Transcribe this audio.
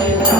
Amen.